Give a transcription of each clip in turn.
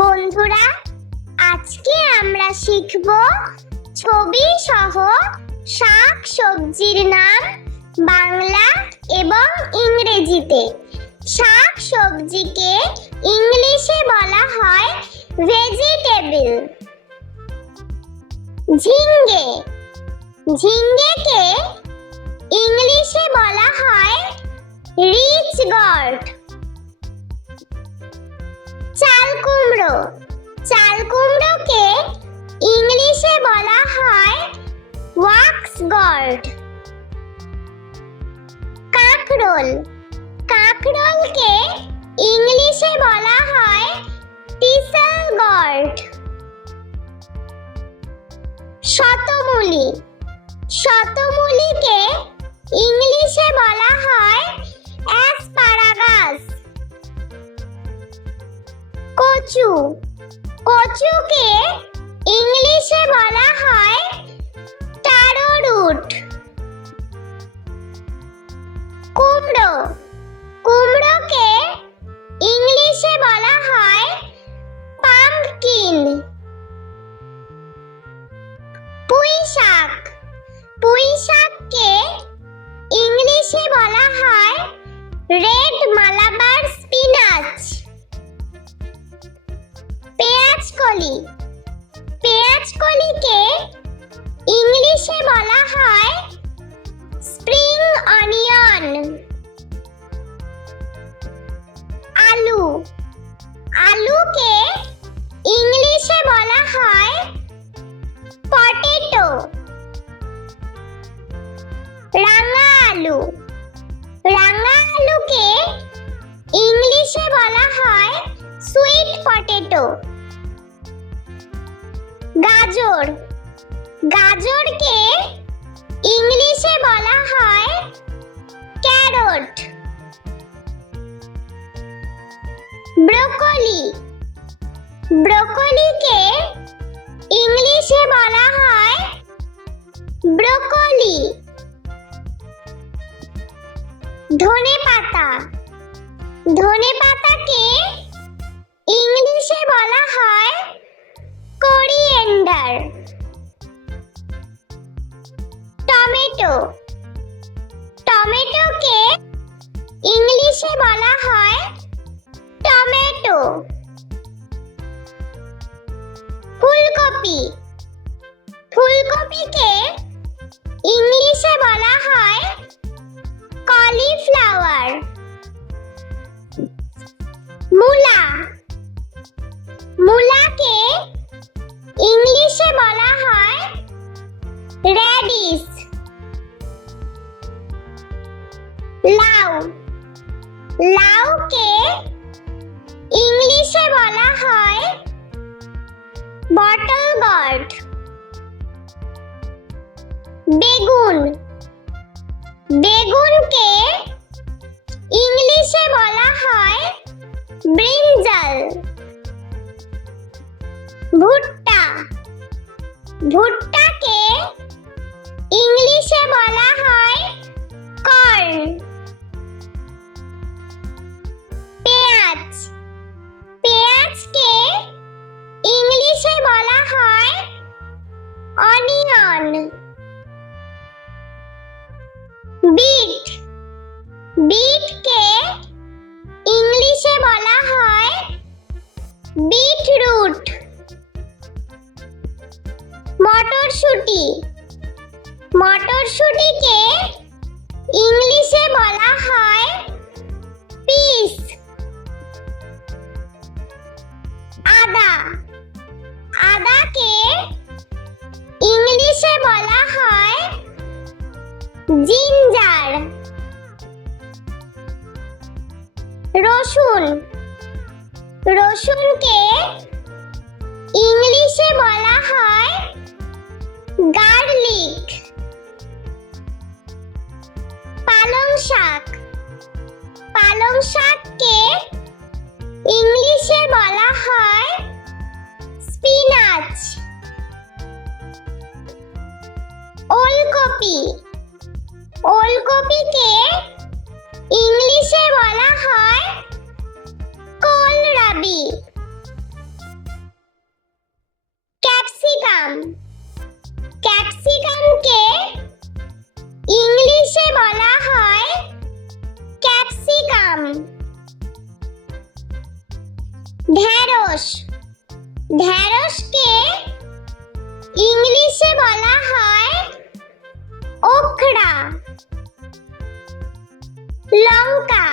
বন্ধুরা, আজকে আমরা শিখব ছবি সহ শাক সবজির নাম বাংলা এবং ইংরেজিতে। শাক সবজিকে ইংলিশে বলা হয় ভেজিটেবল। ঝিঙ্গে, ঝিঙ্গেকে ইংলিশে বলা হয় রিচ গর্ড। চাল কুমড়ো, চাল কুমড়োকে ইংলিশে বলা হয় ওয়াক্স গর্ড। কাঁকরোল, কাঁকরোলকে ইংলিশে বলা হয় টিসেল গর্ড। শতমূলি, শতমূলিকে ইংলিশে বলা হয় অ্যাসপারাগাস। কচু, কচুকে ইংলিশে বলা হয় টারো রুট। কুমড়ো, কুমড়োকে ইংলিশে বলা হয় পাম্পকিন। পুঁই শাক, পুঁই শাককে ইংলিশে বলা হয় রেড মালাবার স্পিনাচ। পেঁয়াজকলি, পেঁয়াজকলিকে ইংলিশে বলা হয় স্প্রিং অনিয়ন। আলু, আলুকে ইংলিশে বলা হয় পটেটো। রাঙা আলু, রাঙা আলুকে ইংলিশে বলা হয় সুইট পটেটো। গাজর, গাজরকে ইংলিশে বলা হয় ক্যারট। ব্রোকলি, ব্রোকলিকে ইংলিশে বলা হয় ব্রোকলি। ধনেপাতা, ধনেপাতাকে ইংলিশে বলা হয় কোরিয়েন্ডার। টমেটো, টমেটোকে ইংলিশে বলা হয় টমেটো। ফুলকপি, ফুলকপিকে ইংলিশে বলা হয় কলিফ্লাওয়ার। মূলা, মূলাকে ইংলিশে বলা হয় রেডিশ। লাউ, লাউকে ইংলিশে বলা হয় বটল গর্ড। বেগুন, বেগুনকে ইংলিশে বলা হয় ব্রিঞ্জাল। ভুট্টা, ভুট্টাকে ইংলিশে বলা হয় কর্ন। পেঁয়াজ, পেঁয়াজকে ইংলিশে বলা হয় অনিয়ন। বিট, বিটকে ইংলিশে বলা হয় বিটরুট। মটরশুঁটি, মটরশুঁটিকে ইংলিশে বলা হয় পিস। আদা, আদাকে ইংলিশে বলা হয় জিঞ্জার। রসুন, রসুনকে ইংলিশে বলা হয় গার্লিক। পালং শাক, পালং শাককে ইংলিশে বলা হয় স্পিনাচ। ওলকপি, ওলকপিকে ইংলিশে বলা হয় কোলরাবি। ঢেঁড়স ঢেঁড়সকে ইংলিশে বলা হয় ওকরা। লঙ্কা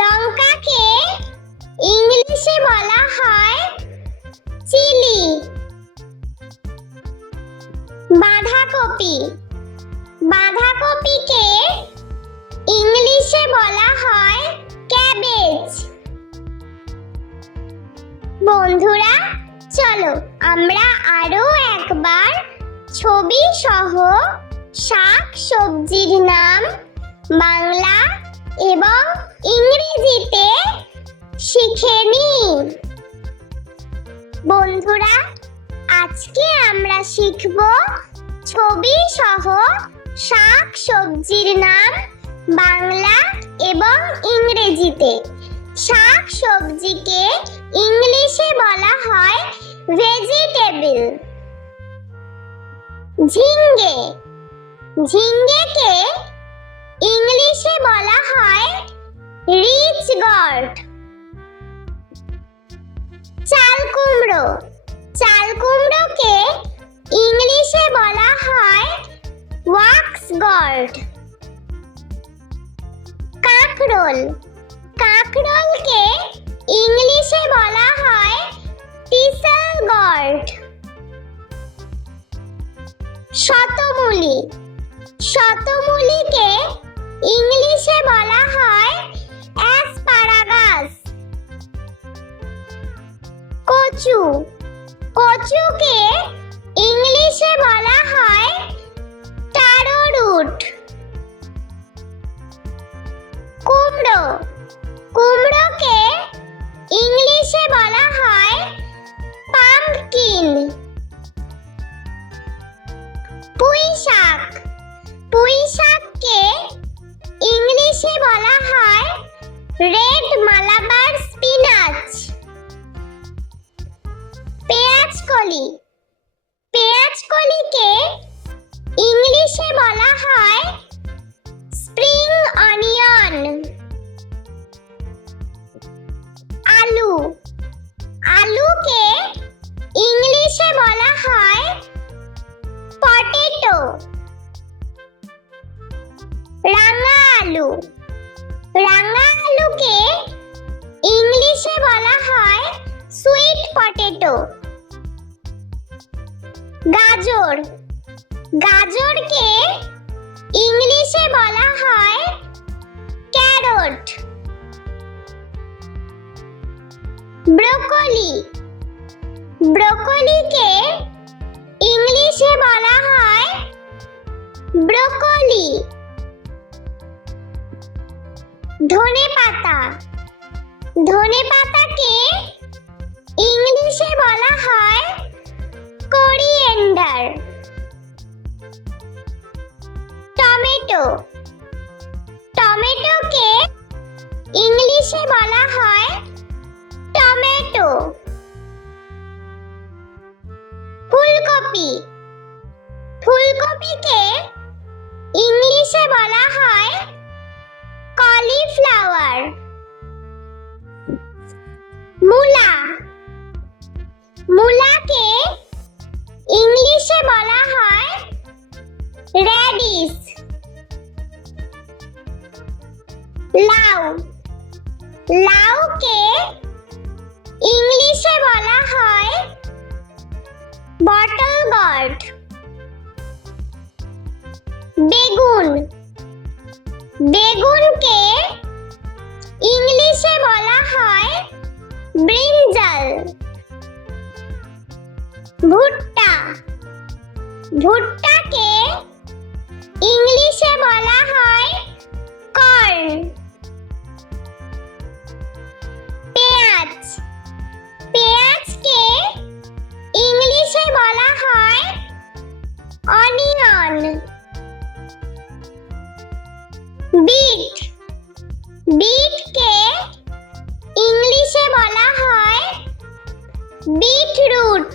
লঙ্কাকে ইংলিশে বলা হয় চিলি। বাঁধাকপি বাঁধাকপিকে ইংলিশে বলা হয় ক্যাবেজ। বন্ধুরা, চলো আমরা আরো একবার ছবি সহ শাক সবজির নাম বাংলা এবং ইংরেজিতে শিখে নিই। বন্ধুরা, আজকে আমরা শিখব ছবি সহ শাক সবজির নাম বাংলা এবং ইংরেজিতে। শাক সবজিকে ইংলিশে বলা হয় ভেজিটেবল। ঝিঙ্গে ঝিঙ্গেকে ইংলিশে বলা হয় রিচ গর্ড। চাল কুমড়ো চাল কুমড়োকে ইংলিশে বলা হয় ওয়াক্স গর্ড। কাঁকরোল কাঁকরোলকে ইংলিশে বলা হয় টিসেল গর্ড। শতমূলি শতমূলিকে ইংলিশে বলা হয় অ্যাসপারাগাস। কচু কচুকে ইংলিশে বলা হয় টারো রুট। কুমড়ো কুমড়োকে ইংলিশে বলা হয় পাম্পকিন। পুঁইশাক পুঁইশাককে ইংলিশে বলা হয় রেড মালাবার স্পিনাচ। পেঁয়াজকলি পেঁয়াজকলিকে ইংলিশে বলা হয় স্প্রিং অনিয়ন। আলু আলুকে ইংলিশে বলা হয় পটেটো। রাঙা আলু রাঙা আলুকে ইংলিশে বলা হয় সুইট পটেটো। গাজর গাজরকে ইংলিশে বলা হয় ক্যারট। ব্রোকলি ব্রোকলিকে ইংলিশে বলা হয় ব্রোকলি। ধনেপাতা ধনেপাতাকে ইংলিশে বলা হয় কোরিয়েন্ডার। টমেটো টমেটোকে ইংলিশে বলা হয় টমেটো। ফুলকপি ফুলকপিকে ইংলিশে বলা হয় কলিফ্লাওয়ার। মূলা মূলাকে ইংলিশে বলা হয় রেডিশ। লাউ লাউকে ইংলিশে বলা হয় বটল গর্ড। বেগুন বেগুনকে ইংলিশে বলা হয় ব্রিঞ্জাল। ভুট্টা ভুট্টাকে ইংলিশে বলা হয় কর্ন। পেঁয়াজ পেঁয়াজকে ইংলিশে বলা হয় অনিয়ন। বিট বিটকে ইংলিশে বলা হয় বিটরুট।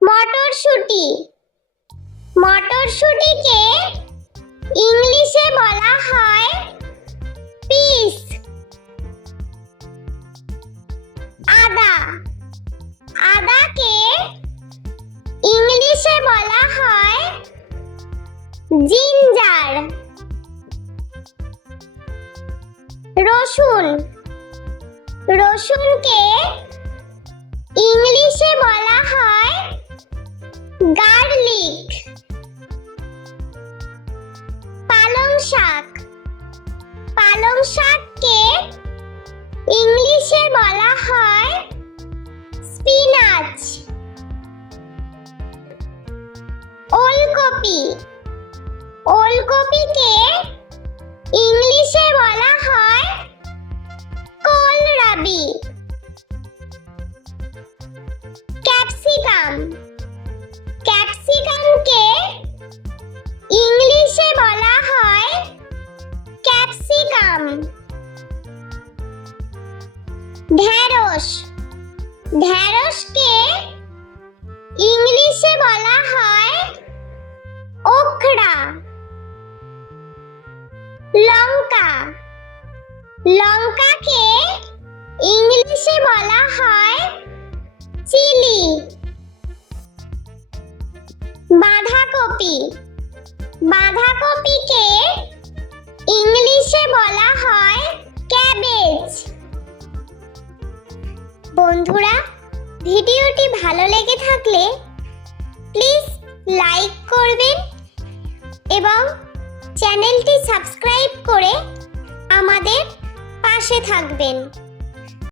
মটরশুঁটি মটরশুঁটিকে রসুন রসুনকে ইংলিশে বলা হয় গার্লিক। পালং শাক পালং শাককে ইংলিশে বলা হয় স্পিনাচ। ওলকপি ওলকপিকে ইংলিশে বলা হয় কোলরাবি। ক্যাপসিকাম ক্যাপসিকামকে ইংলিশে বলা হয় ক্যাপসিকাম। ঢেঁড়স ঢেঁড়সকে ইংলিশে বলা হয় ওকড়া। লঙ্কা লঙ্কাকে ইংলিশে বলা হয় চিলি। বাঁধাকপি বাঁধাকপিকে ইংলিশে বলা হয় ক্যাবেজ। বন্ধুরা, ভিডিওটি ভালো লেগে থাকলে প্লিজ লাইক করবেন এবং চ্যানেলটি সাবস্ক্রাইব করে আমাদের পাশে থাকবেন।